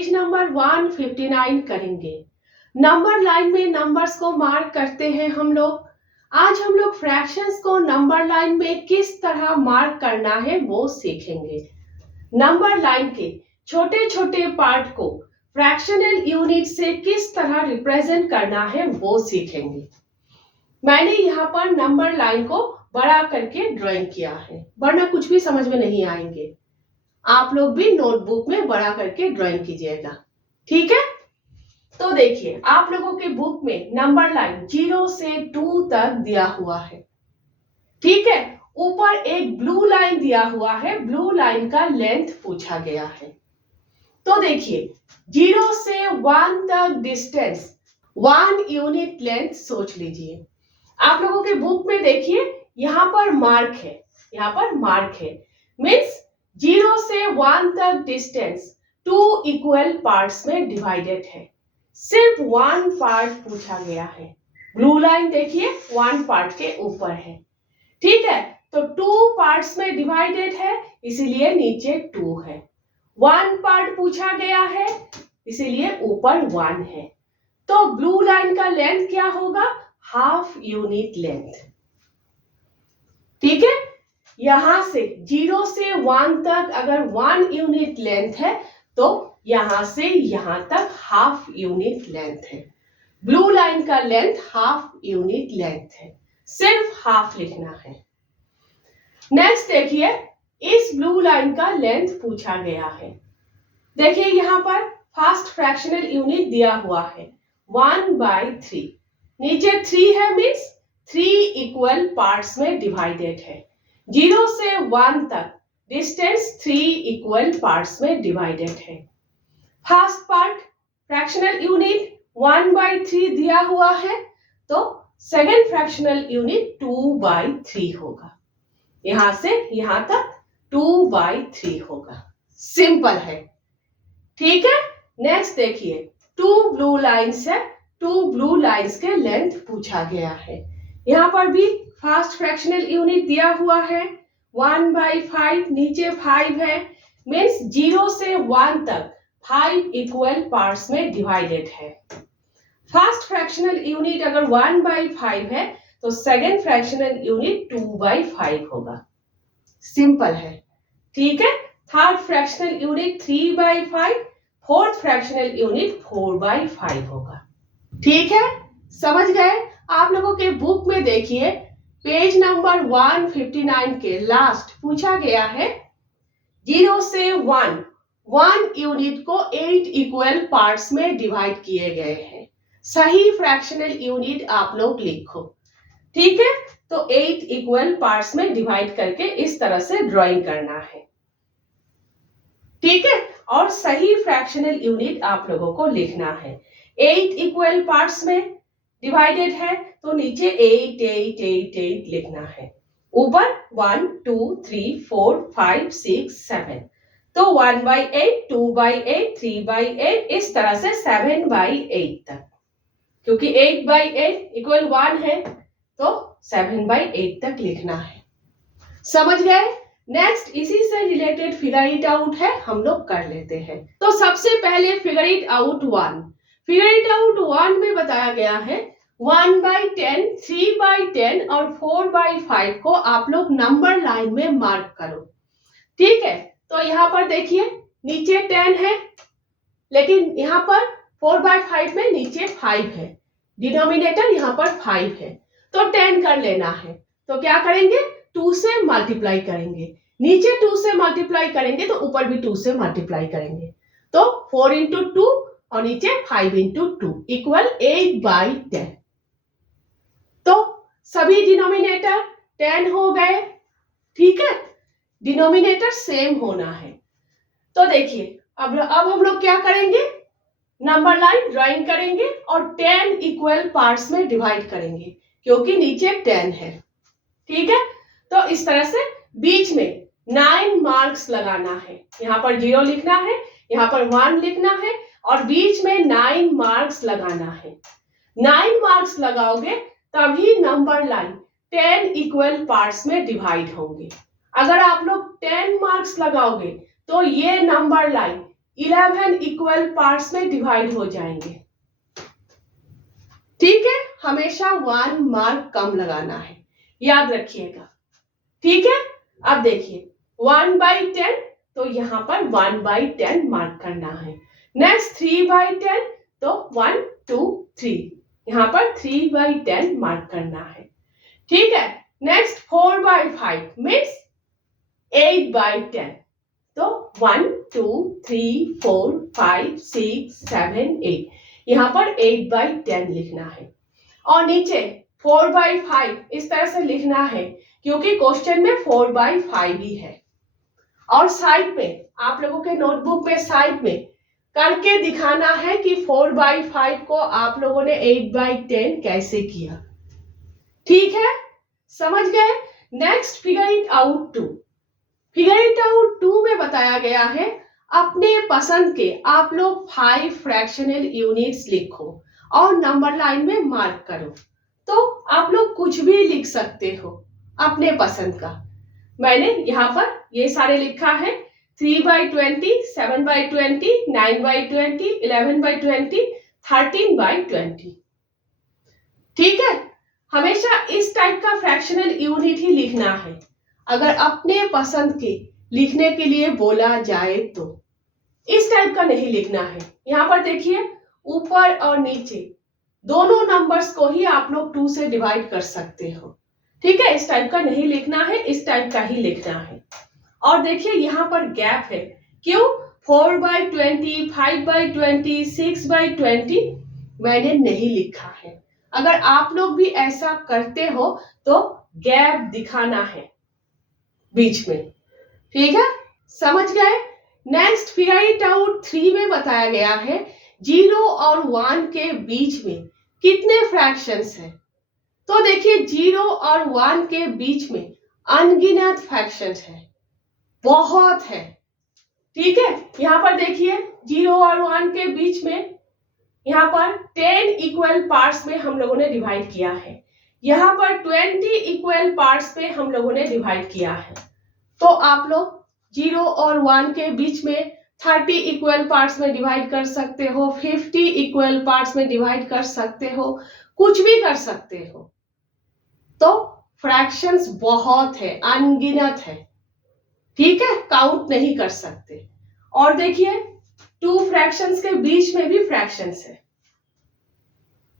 Page number 159 करेंगे। Number line में numbers को मार्क करते हैं हम लोग। आज हम लोग फ्रैक्शंस को नंबर लाइन में किस तरह मार्क करना है वो सीखेंगे। नंबर लाइन के छोटे छोटे पार्ट को फ्रैक्शनल यूनिट से किस तरह रिप्रेजेंट करना है वो सीखेंगे। मैंने यहाँ पर नंबर लाइन को बड़ा करके ड्राइंग किया है, वरना कुछ भी समझ में नहीं आएंगे। आप लोग भी नोटबुक में बड़ा करके ड्राइंग कीजिएगा, ठीक है। तो देखिए, आप लोगों के बुक में नंबर लाइन 0 से 2 तक दिया हुआ है, ठीक है। ऊपर एक ब्लू लाइन दिया हुआ है, ब्लू लाइन का लेंथ पूछा गया है। तो देखिए, 0 से 1 तक डिस्टेंस 1 यूनिट लेंथ सोच लीजिए। आप लोगों के बुक में देखिए, यहाँ पर मार्क है, यहाँ पर मार्क है, मीन्स 0 से 1 तक डिस्टेंस 2 इक्वल पार्ट्स में डिवाइडेड है। सिर्फ 1 पार्ट पूछा गया है। ब्लू लाइन देखिए 1 पार्ट के ऊपर है, ठीक है। तो 2 पार्ट्स में डिवाइडेड है, इसीलिए नीचे 2 है। 1 पार्ट पूछा गया है, इसीलिए ऊपर 1 है। तो ब्लू लाइन का लेंथ क्या होगा? हाफ यूनिट लेंथ, ठीक है। यहां से 0 से 1 तक अगर 1 यूनिट लेंथ है, तो यहां से यहां तक हाफ यूनिट लेंथ है। ब्लू लाइन का लेंथ हाफ यूनिट लेंथ है, सिर्फ हाफ लिखना है। नेक्स्ट देखिए, इस ब्लू लाइन का लेंथ पूछा गया है। देखिए यहाँ पर फर्स्ट फ्रैक्शनल यूनिट दिया हुआ है 1/3, नीचे 3 है, मीन्स 3 इक्वल पार्ट्स में डिवाइडेड है। 0 से 1 तक डिस्टेंस 3 इक्वल पार्ट्स में डिवाइडेड है। फर्स्ट पार्ट फ्रैक्शनल यूनिट 1/3 दिया हुआ है, तो सेकेंड फ्रैक्शनल यूनिट 2/3 होगा। यहां से यहां तक 2/3 होगा। सिंपल है, ठीक है। नेक्स्ट देखिए, 2 ब्लू लाइन्स है, 2 ब्लू लाइन्स के लेंथ पूछा गया है। यहाँ पर भी फर्स्ट फ्रैक्शनल यूनिट दिया हुआ है 1/5, नीचे 5 है, मीन्स 0 से 1 तक 5 इक्वल पार्ट्स में डिवाइडेड है। फर्स्ट फ्रैक्शनल यूनिट अगर 1/5 है, तो सेकेंड फ्रैक्शनल यूनिट 2/5 होगा। सिंपल है, ठीक है। Third fractional unit 3/5, fourth fractional unit 4/5 होगा, ठीक है। समझ गए? आप लोगों के बुक में देखिए, पेज नंबर 159 के लास्ट पूछा गया है 0 से 1 यूनिट को 8 इक्वल पार्ट्स में डिवाइड किए गए हैं। सही फ्रैक्शनल यूनिट आप लोग लिखो, ठीक है। तो 8 इक्वल पार्ट्स में डिवाइड करके इस तरह से ड्राइंग करना है, ठीक है। और सही फ्रैक्शनल यूनिट आप लोगों को लिखना है। 8 इक्वल पार्ट्स में डिवाइडेड है, तो नीचे 8 8 8 8 लिखना है। ऊपर 1 2 3 4 5 6 7, तो 1/8 2/8 3/8, इस तरह से 7/8 तक, क्योंकि 8/8 इक्वल 1 है, तो 7/8 तक लिखना है। समझ गए? नेक्स्ट इसी से रिलेटेड फिगर इट आउट है, हम लोग कर लेते हैं। तो सबसे पहले figure it out 1। Figure it out 1 में बताया गया है 1/10, 3/10 और 4/5 को आप लोग नंबर लाइन में मार्क करो, ठीक है। तो यहाँ पर देखिए, नीचे 10 है, लेकिन यहाँ पर 4/5 में नीचे 5 है, डिनोमिनेटर यहाँ पर 5 है, तो 10 कर लेना है। तो क्या करेंगे? 2 से मल्टीप्लाई करेंगे। नीचे 2 से मल्टीप्लाई करेंगे तो ऊपर भी 2 से मल्टीप्लाई करेंगे, तो 4 × 2 और नीचे 5 × 2 इक्वल 8/10। तो सभी डिनोमिनेटर 10 हो गए, ठीक है। डिनोमिनेटर सेम होना है। तो देखिए, अब हम लोग क्या करेंगे? नंबर लाइन ड्राइंग करेंगे और 10 इक्वल पार्ट्स में डिवाइड करेंगे, क्योंकि नीचे 10 है, ठीक है। तो इस तरह से बीच में 9 मार्क्स लगाना है। यहाँ पर 0 लिखना है, यहाँ पर 1 लिखना है, और बीच में 9 मार्क्स लगाना है। 9 मार्क्स लगाओगे तभी नंबर लाइन 10 इक्वल पार्ट्स में डिवाइड होंगे। अगर आप लोग 10 मार्क्स लगाओगे तो ये नंबर लाइन 11 इक्वल पार्ट्स में डिवाइड हो जाएंगे। ठीक है, हमेशा 1 मार्क कम लगाना है, याद रखिएगा। ठीक है, अब देखिए 1/10, तो यहाँ पर 1/10 मार्क करना है। नेक्स्ट 3/10, तो 1 2 3, यहाँ पर 3/10 मार्क करना है। ठीक है, नेक्स्ट 4/5 मीन्स 8/10, तो 1 2 3 4 5 6 7 8, यहाँ पर 8/10 लिखना है। और नीचे 4/5 इस तरह से लिखना है क्योंकि क्वेश्चन में 4/5 ही है। और साइड में आप लोगों के नोटबुक में साइड में करके दिखाना है कि 4/5 को आप लोगों ने 8/10 कैसे किया। ठीक है, समझ गए। Next figure it out 2। Figure it out 2 में बताया गया है अपने पसंद के आप लोग 5 फ्रैक्शनल यूनिट्स लिखो और नंबर लाइन में मार्क करो। तो आप लोग कुछ भी लिख सकते हो अपने पसंद का। मैंने यहाँ पर ये सारे लिखा है 3/20, 7/20, 9/20, 11/20, 13/20। ठीक है, हमेशा इस टाइप का फ्रैक्शनल यूनिट ही लिखना है अगर अपने पसंद के लिखने के लिए बोला जाए तो। इस टाइप का नहीं लिखना है। यहाँ पर देखिए ऊपर और नीचे दोनों नंबर्स को ही आप लोग 2 से डिवाइड कर सकते हो। ठीक है, इस टाइप का नहीं लिखना है, इस टाइप का ही लिखना है। और देखिए यहाँ पर गैप है, क्यों? 4/20, 5/20, 6/20 मैंने नहीं लिखा है। अगर आप लोग भी ऐसा करते हो तो गैप दिखाना है बीच में। ठीक है, समझ गए। नेक्स्ट फिगर इट आउट 3 में बताया गया है 0 और 1 के बीच में कितने फ्रैक्शंस हैं। तो देखिए 0 और 1 के बीच में अनगिनत फ्रैक्शंस है, बहुत है। ठीक है, यहाँ पर देखिए 0 और 1 के बीच में यहाँ पर 10 इक्वल पार्ट्स में हम लोगों ने डिवाइड किया है। यहाँ पर 20 इक्वल पार्ट्स में हम लोगों ने डिवाइड किया है। तो आप लोग 0 और 1 के बीच में 30 इक्वल पार्ट्स में डिवाइड कर सकते हो, 50 इक्वल पार्ट्स में डिवाइड कर सकते हो, कुछ भी कर सकते हो। तो फ्रैक्शंस बहुत है, अनगिनत है। ठीक है, काउंट नहीं कर सकते। और देखिए 2 फ्रैक्शंस के बीच में भी फ्रैक्शंस है।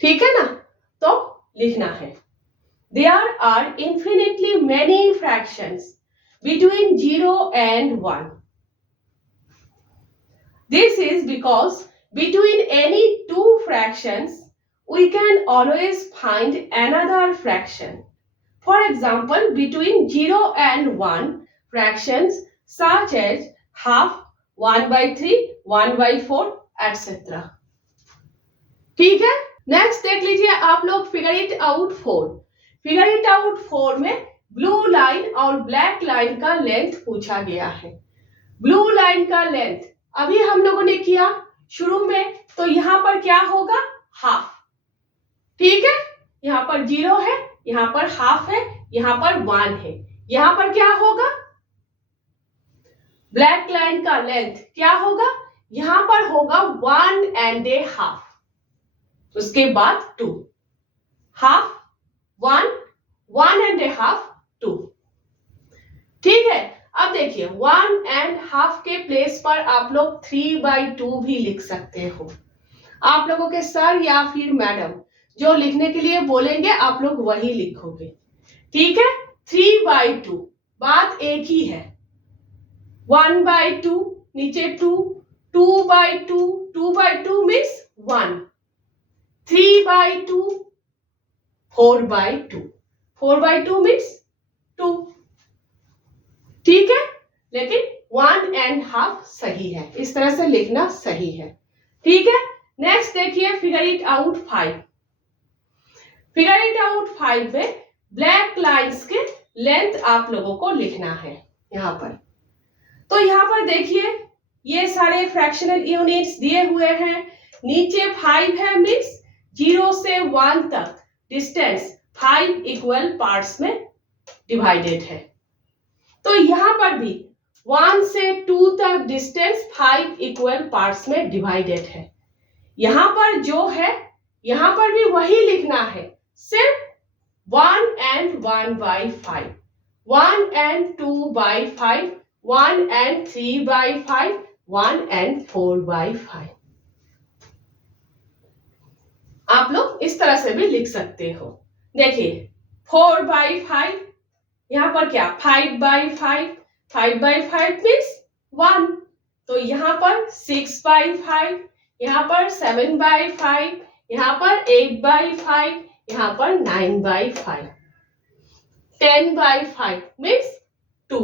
ठीक है ना, तो लिखना है there are infinitely many fractions between 0 and 1. This is because between any 2 fractions we can always find another fraction. For example, between 0 and 1 fractions such as half, 1/3, 1/4, etc. ठीक है, नेक्स्ट देख लीजिए आप लोग figure it out 4। Figure it out 4 में blue line और black line का length पूछा गया है। ब्लू लाइन का लेंथ अभी हम लोगों ने किया शुरू में, तो यहाँ पर क्या होगा? हाफ। ठीक है, यहाँ पर 0 है, यहाँ पर हाफ है, यहाँ पर 1 है। यहाँ पर क्या होगा? ब्लैक लाइन का लेंथ क्या होगा? यहाँ पर होगा 1.5, उसके बाद 2, हाफ, 1, 1.5, 2। ठीक है, अब देखिए 1.5 के प्लेस पर आप लोग 3/2 भी लिख सकते हो। आप लोगों के सर या फिर मैडम जो लिखने के लिए बोलेंगे आप लोग वही लिखोगे। ठीक है, 3/2 बात एक ही है। 1/2 नीचे 2, 2/2, 2/2 मीन्स 1, 3/2, 4/2, 4/2 मीन्स 2। ठीक है, लेकिन 1.5 सही है, इस तरह से लिखना सही है। ठीक है, नेक्स्ट देखिए figure it out 5। Figure it out 5 में ब्लैक लाइंस के लेंथ आप लोगों को लिखना है यहाँ पर। तो यहाँ पर देखिए ये सारे फ्रैक्शनल यूनिट्स दिए हुए हैं, नीचे 5 है, मीन्स 0 से 1 तक डिस्टेंस 5 इक्वल पार्ट्स में डिवाइडेड है। तो यहाँ पर भी 1 से 2 तक डिस्टेंस 5 इक्वल पार्ट्स में डिवाइडेड है। यहां पर जो है, यहां पर भी वही लिखना है, सिर्फ 1 and 1 by 5, 1 and 2 by 5, 1 and 3 by 5, 1 and 4 by 5। आप लोग इस तरह से भी लिख सकते हो। देखिए 4 by 5, यहां पर क्या 5 by 5, 5 by 5 मीन्स 1, तो यहां पर 6 by 5, यहां पर 7 by 5, यहां पर 8 by 5, यहां पर 9 by 5, 10 by 5 मीन्स 2।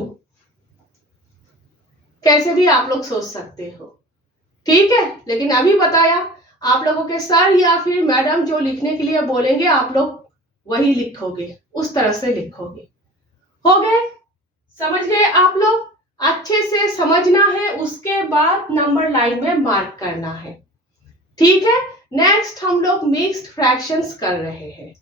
कैसे भी आप लोग सोच सकते हो, ठीक है। लेकिन अभी बताया, आप लोगों के सर या फिर मैडम जो लिखने के लिए बोलेंगे आप लोग वही लिखोगे, उस तरह से लिखोगे। हो गए, समझ गए आप लोग? अच्छे से समझना है, उसके बाद नंबर लाइन में मार्क करना है, ठीक है। नेक्स्ट हम लोग मिक्स्ड फ्रैक्शंस कर रहे हैं।